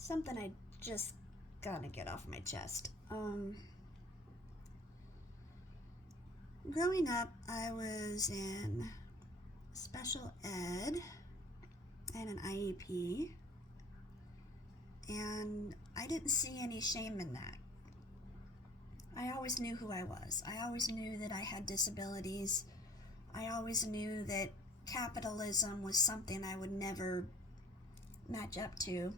something I just gotta get off my chest. Growing up, I was in special ed and an IEP, and I didn't see any shame in that. I always knew who I was. I always knew that I had disabilities. I always knew that capitalism was something I would never match up to.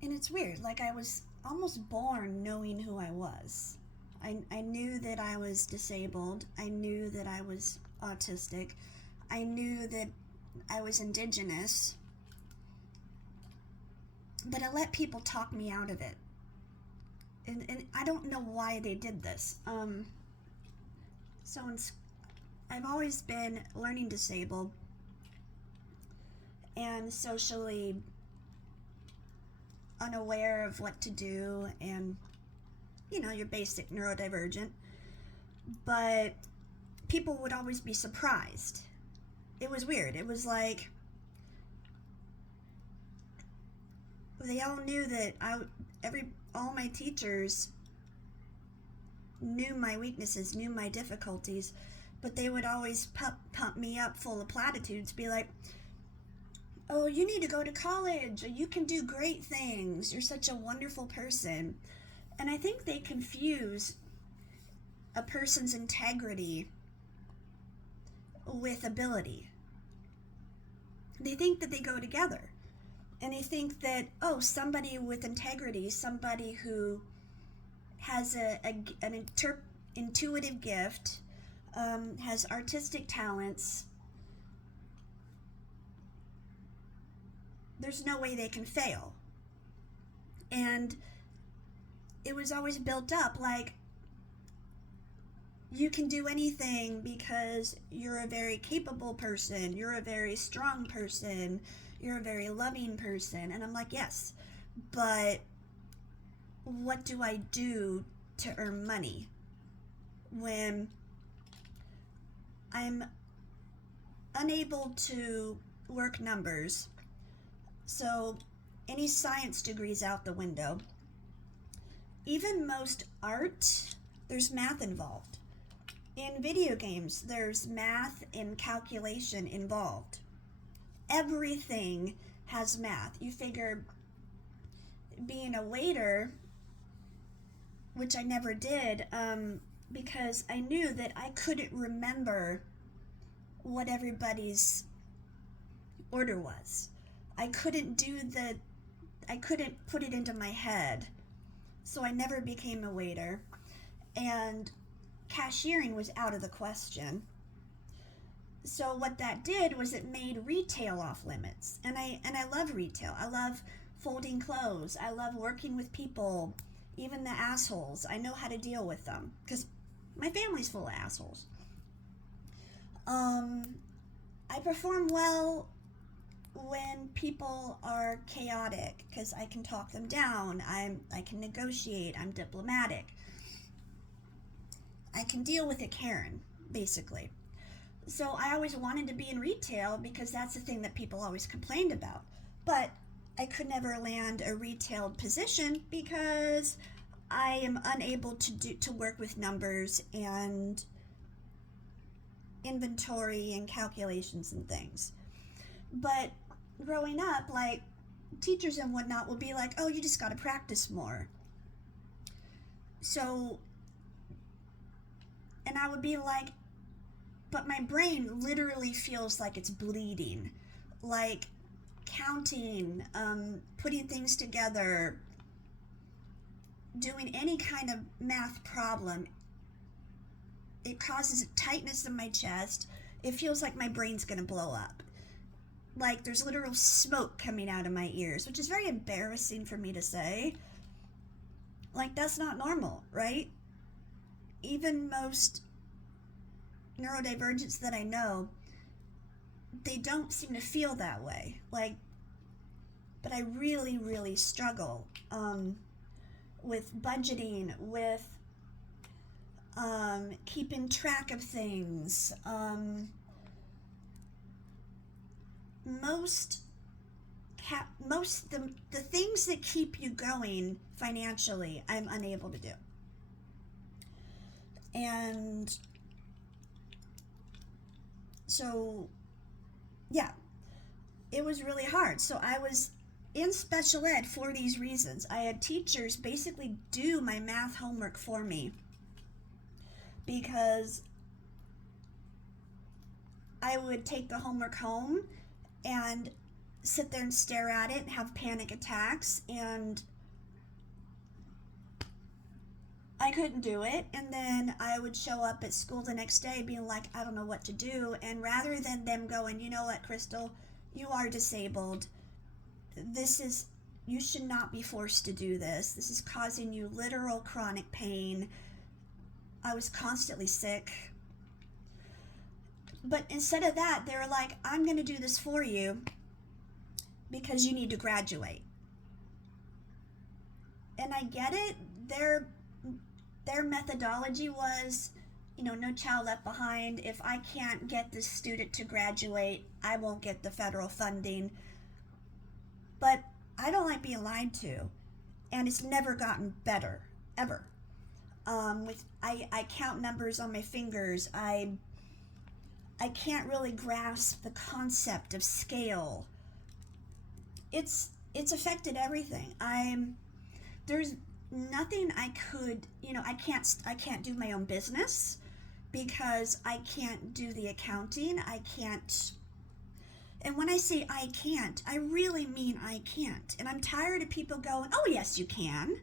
And it's weird, like I was almost born knowing who I was. I knew that I was disabled. I knew that I was autistic. I knew that I was indigenous. But I let people talk me out of it. And I don't know why they did this. So I've always been learning disabled and socially unaware of what to do, and your basic neurodivergent. But people would always be surprised. It was weird. It was like they all knew that all my teachers knew my weaknesses, knew my difficulties, but they would always pump me up full of platitudes, be like, oh, you need to go to college, or you can do great things, you're such a wonderful person. And I think they confuse a person's integrity with ability. They think that they go together. And they think that, oh, somebody with integrity, somebody who has an intuitive gift, has artistic talents, there's no way they can fail. And it was always built up like, you can do anything because you're a very capable person, you're a very strong person, you're a very loving person. And I'm like, yes, but what do I do to earn money when I'm unable to work numbers? So any science degrees out the window. Even most art, there's math involved. In video games, there's math and calculation involved. Everything has math. You figure being a waiter, which I never did, because I knew that I couldn't remember what everybody's order was. I couldn't put it into my head. So I never became a waiter. And cashiering was out of the question. So what that did was it made retail off limits. And I love retail. I love folding clothes. I love working with people, even the assholes. I know how to deal with them because my family's full of assholes. I perform well when people are chaotic because I can talk them down. I can negotiate. I'm diplomatic. I can deal with a Karen, basically. So I always wanted to be in retail because that's the thing that people always complained about. But I could never land a retail position because I am unable to work with numbers and inventory and calculations and things. But growing up, like, teachers and whatnot will be like, oh, you just got to practice more. So, and I would be like, but my brain literally feels like it's bleeding. Like counting, putting things together, doing any kind of math problem. It causes a tightness in my chest. It feels like my brain's going to blow up. Like there's literal smoke coming out of my ears, which is very embarrassing for me to say. Like, that's not normal, right? Even most neurodivergents that I know, they don't seem to feel that way. Like, but I really, really struggle with budgeting, with keeping track of things, most the things that keep you going financially, I'm unable to do. And so, yeah, it was really hard. So I was in special ed for these reasons. I had teachers basically do my math homework for me because I would take the homework home and sit there and stare at it and have panic attacks, and I couldn't do it. And then I would show up at school the next day being like, I don't know what to do. And rather than them going, you know what, Crystal, you are disabled. You should not be forced to do this. This is causing you literal chronic pain. I was constantly sick. But instead of that, they were like, I'm going to do this for you because you need to graduate. And I get it. Their methodology was, no child left behind. If I can't get this student to graduate, I won't get the federal funding. But I don't like being lied to. And it's never gotten better, ever. I count numbers on my fingers. I can't really grasp the concept of scale. It's affected everything. There's nothing I could, I can't do my own business because I can't do the accounting. I can't. And when I say I can't, I really mean I can't. And I'm tired of people going, oh, yes, you can.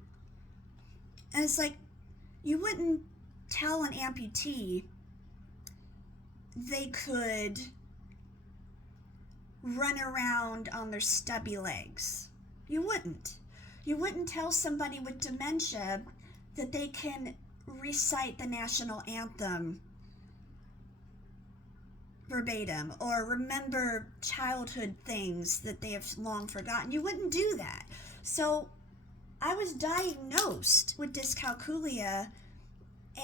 And it's like, you wouldn't tell an amputee they could run around on their stubby legs. You wouldn't. You wouldn't tell somebody with dementia that they can recite the national anthem verbatim or remember childhood things that they have long forgotten. You wouldn't do that. So I was diagnosed with dyscalculia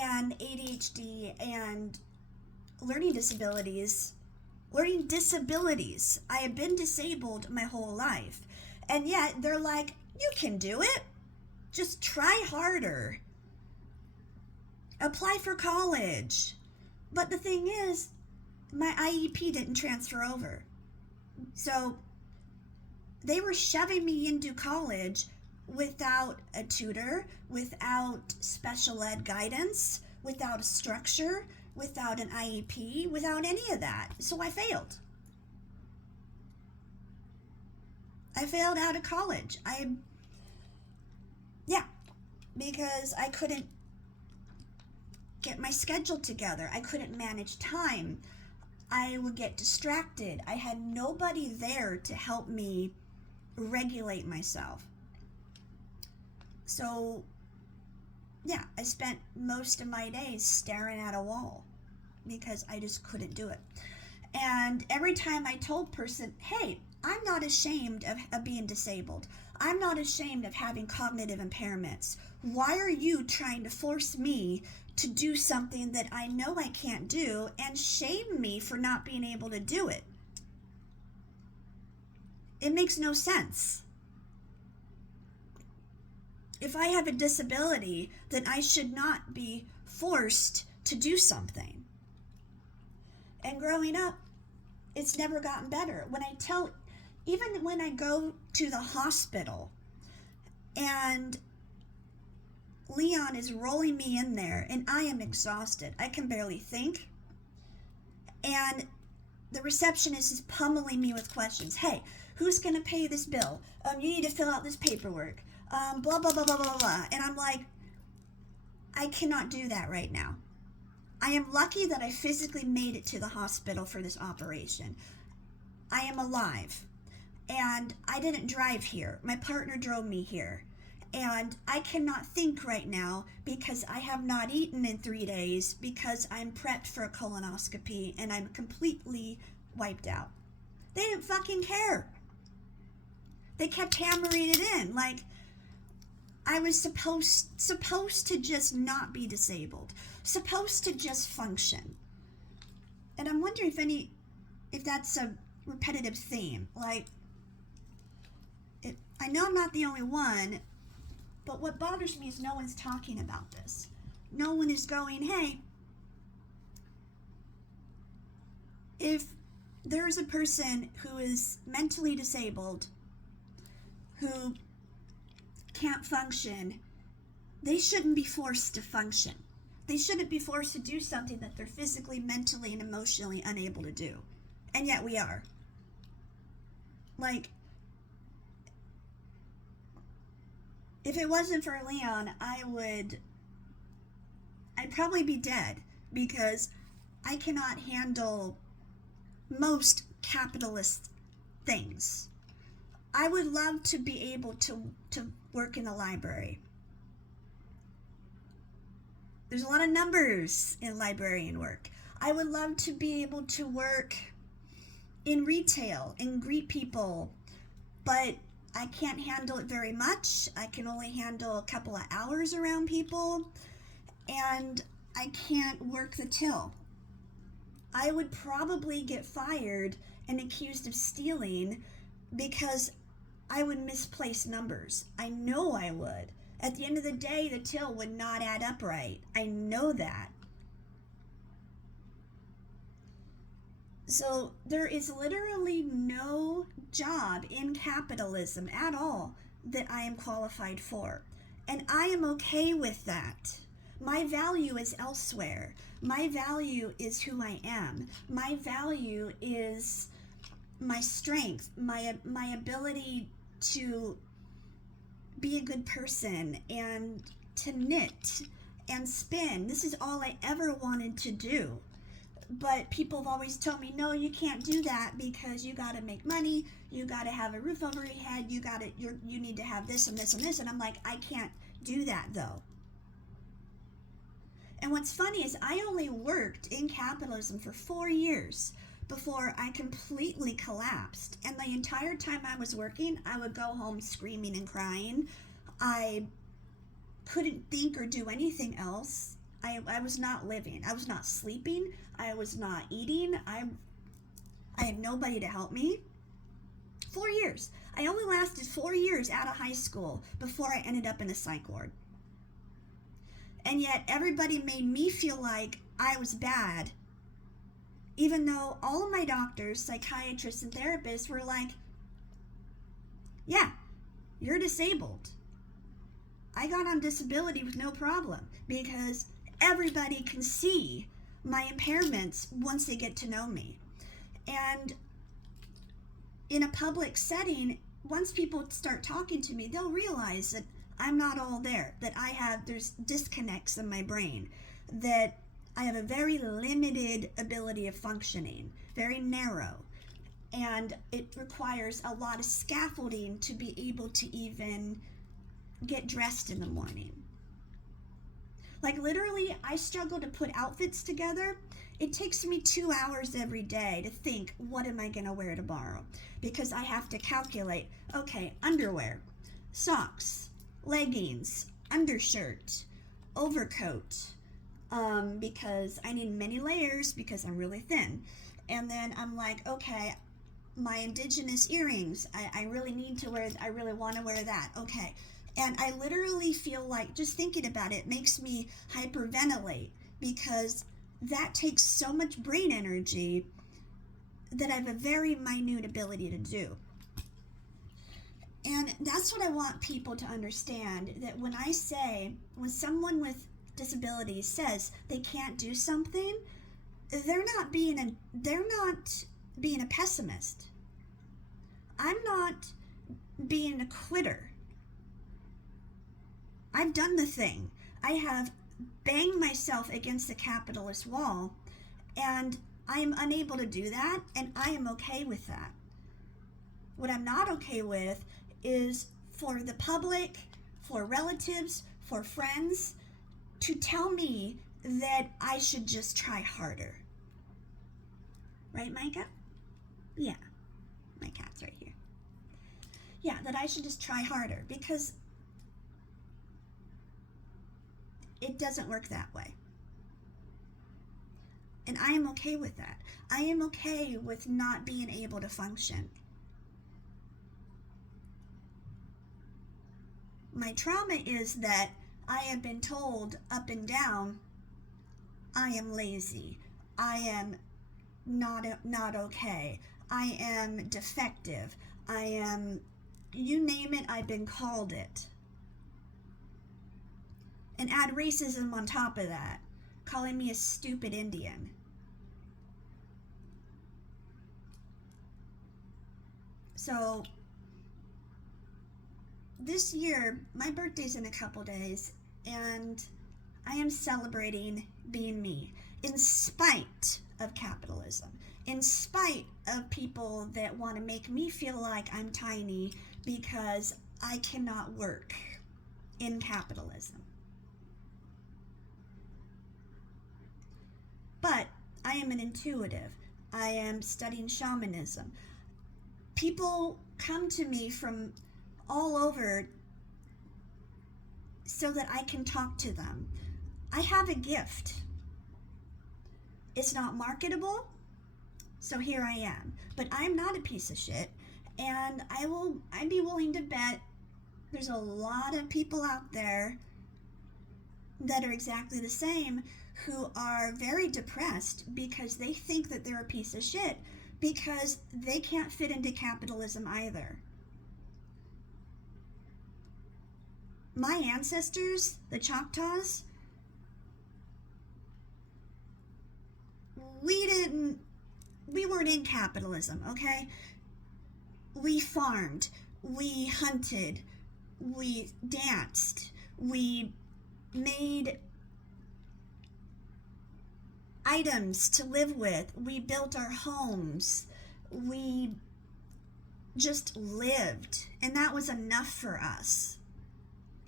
and ADHD and learning disabilities. I have been disabled my whole life. And yet they're like, you can do it. Just try harder. Apply for college. But the thing is, my IEP didn't transfer over. So they were shoving me into college without a tutor, without special ed guidance, without a structure, without an IEP, without any of that. So I failed. I failed out of college. Because I couldn't get my schedule together. I couldn't manage time. I would get distracted. I had nobody there to help me regulate myself. So, I spent most of my days staring at a wall because I just couldn't do it. And every time I told person, hey, I'm not ashamed of being disabled. I'm not ashamed of having cognitive impairments. Why are you trying to force me to do something that I know I can't do and shame me for not being able to do it? It makes no sense. If I have a disability, then I should not be forced to do something. And growing up, it's never gotten better. Even when I go to the hospital and Leon is rolling me in there and I am exhausted, I can barely think, and the receptionist is pummeling me with questions. Hey, who's going to pay this bill? You need to fill out this paperwork. Blah, blah, blah, blah, blah, blah. And I'm like, I cannot do that right now. I am lucky that I physically made it to the hospital for this operation. I am alive. And I didn't drive here. My partner drove me here. And I cannot think right now because I have not eaten in 3 days because I'm prepped for a colonoscopy and I'm completely wiped out. They didn't fucking care. They kept hammering it in like I was supposed to just not be disabled, supposed to just function. And I'm wondering if that's repetitive theme. Like, I know I'm not the only one, but what bothers me is no one's talking about this. No one is going, hey, if there's a person who is mentally disabled, who can't function, they shouldn't be forced to function. They shouldn't be forced to do something that they're physically, mentally, and emotionally unable to do. And yet we are. Like, if it wasn't for Leon, I'd probably be dead, because I cannot handle most capitalist things. I would love to be able to work in the library. There's a lot of numbers in librarian work. I would love to be able to work in retail and greet people, but I can't handle it very much. I can only handle a couple of hours around people, and I can't work the till. I would probably get fired and accused of stealing because I would misplace numbers. I know I would. At the end of the day, the till would not add up right. I know that. So there is literally no job in capitalism at all that I am qualified for. And I am okay with that. My value is elsewhere. My value is who I am. My value is my strength, my ability to be a good person and to knit and spin. This is all I ever wanted to do. But people have always told me, no, you can't do that because you got to make money, you got to have a roof over your head, you need to have this and this and this. And I'm like, I can't do that though. And what's funny is I only worked in capitalism for 4 years before I completely collapsed. And the entire time I was working, I would go home screaming and crying. I couldn't think or do anything else. I was not living. I was not sleeping. I was not eating. I had nobody to help me. 4 years. I only lasted 4 years out of high school before I ended up in a psych ward. And yet everybody made me feel like I was bad, even though all of my doctors, psychiatrists, and therapists were like, yeah, you're disabled. I got on disability with no problem because everybody can see my impairments once they get to know me. And in a public setting, once people start talking to me, they'll realize that I'm not all there, that there's disconnects in my brain, that I have a very limited ability of functioning, very narrow, and it requires a lot of scaffolding to be able to even get dressed in the morning. Like literally, I struggle to put outfits together. It takes me 2 hours every day to think, what am I going to wear tomorrow? Because I have to calculate, okay, underwear, socks, leggings, undershirt, overcoat, because I need many layers because I'm really thin. And then I'm like, okay, my indigenous earrings, I really want to wear that. Okay. And I literally feel like just thinking about it makes me hyperventilate because that takes so much brain energy that I have a very minute ability to do. And that's what I want people to understand, that when someone with disabilities says they can't do something, they're not being a pessimist. I'm not being a quitter. I've done the thing. I have banged myself against the capitalist wall, and I am unable to do that, and I am okay with that. What I'm not okay with is for the public, for relatives, for friends to tell me that I should just try harder. Right, Micah? Yeah, my cat's right here. Yeah, that I should just try harder because it doesn't work that way. And I am okay with that. I am okay with not being able to function. My trauma is that I have been told up and down, I am lazy. I am not okay. I am defective. I am, you name it, I've been called it. And add racism on top of that, calling me a stupid Indian. So this year, my birthday's in a couple days, and I am celebrating being me, in spite of capitalism, in spite of people that want to make me feel like I'm tiny because I cannot work in capitalism. But I am an intuitive. I am studying shamanism. People come to me from all over so that I can talk to them. I have a gift. It's not marketable, so here I am. But I'm not a piece of shit, and I'd be willing to bet there's a lot of people out there that are exactly the same, who are very depressed because they think that they're a piece of shit because they can't fit into capitalism either. My ancestors, the Choctaws, we weren't in capitalism, okay? We farmed, we hunted, we danced, we made items to live with, we built our homes, we just lived, and that was enough for us.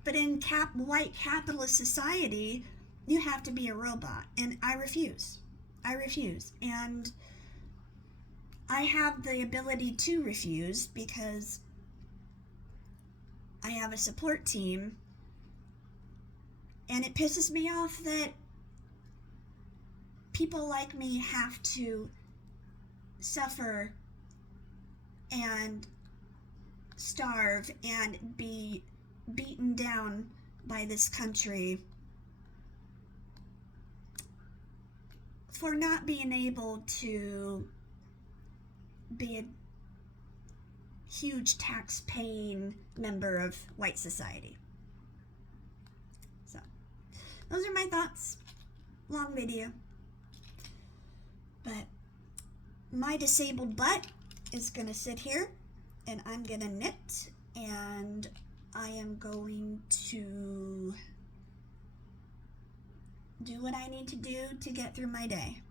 But in white capitalist society, you have to be a robot, and I refuse. And I have the ability to refuse because I have a support team, and it pisses me off that people like me have to suffer and starve and be beaten down by this country for not being able to be a huge tax-paying member of white society. So, those are my thoughts. Long video. But my disabled butt is going to sit here, and I'm going to knit, and I am going to do what I need to do to get through my day.